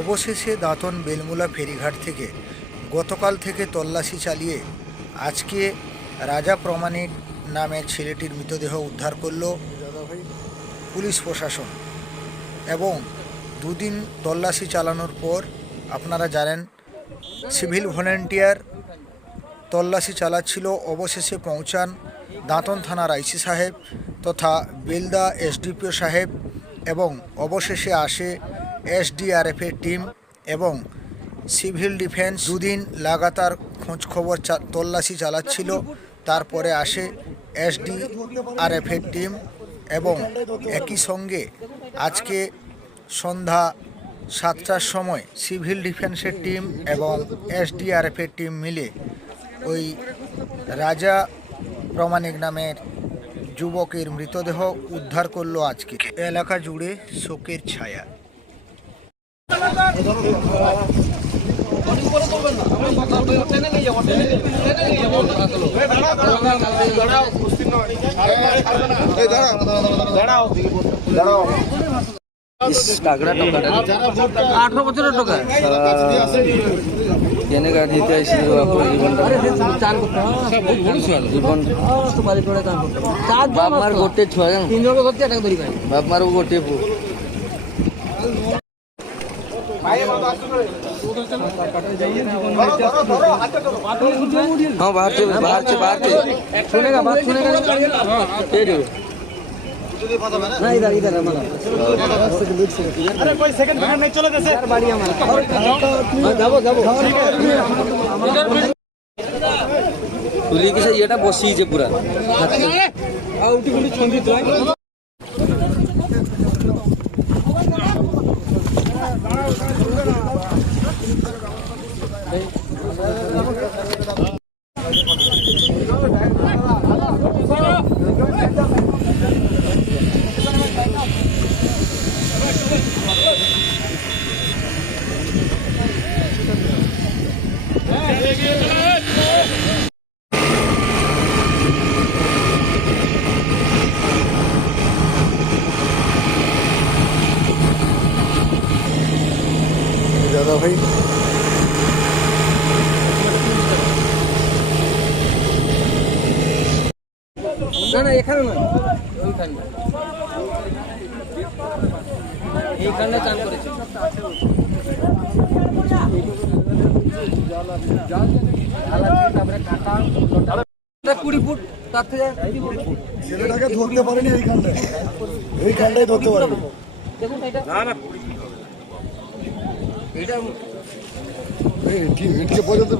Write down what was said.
অবশেষে দাঁতন বেলমুলা ফেরিঘাট থেকে গতকাল থেকে তল্লাশি চালিয়ে আজকে রাজা প্রমাণিক নামের ছেলেটির মৃতদেহ উদ্ধার করল পুলিশ প্রশাসন। এবং দুদিন তল্লাশি চালানোর পর আপনারা জানেন সিভিল ভলেন্টিয়ার তল্লাশি চালাচ্ছিল, অবশেষে পৌঁছান দাঁতন থানার আইসি সাহেব তথা বেলদা এসডিপিও সাহেব, এবং অবশেষে আসে এসডিআরএফের টিম এবং সিভিল ডিফেন্স। দুদিন লাগাতার খোঁজখবর তল্লাশি চালাচ্ছিল, তারপরে আসে এসডিআরএফের টিম এবং একই সঙ্গে আজকে সন্ধ্যা 7টার সময় সিভিল ডিফেন্সের টিম এবং এসডিআরএফের টিম মিলে ওই রাজা প্রমাণিক নামের যুবকের মৃতদেহ উদ্ধার করলো। আজকে এলাকা জুড়ে শোকের ছায়া। টাকরা টাকা 18 বছরের টাকা কেনে গাড়িতে আইছিল আপনার জীবনটা চান করতে জীবন তো বাড়ি করে চান করতে বাপ মার গোটে ছয় জন তিন জন করতে টাকা ধরি পাই বাপ মার গোটে পু हाँ बाहर से सुनेगा बात सुनेगा ना इधर इधर हमारा अरे कोई सेकंड नहीं चलो जैसे बाड़ी हमारा যাবো যাবো তুলি কি এটা বসিছে পুরা আর উঠি গুলি ছন্দি তো দাদা ভাই না না এখানে না এইখানে চান করেছে 20 ফুট তার থেকে ছেলেটাকে ধরতে পারেনি এইখানটাই ধরতে পারেনি। দেখুন এটা না না এটা ঠিক পর্যন্ত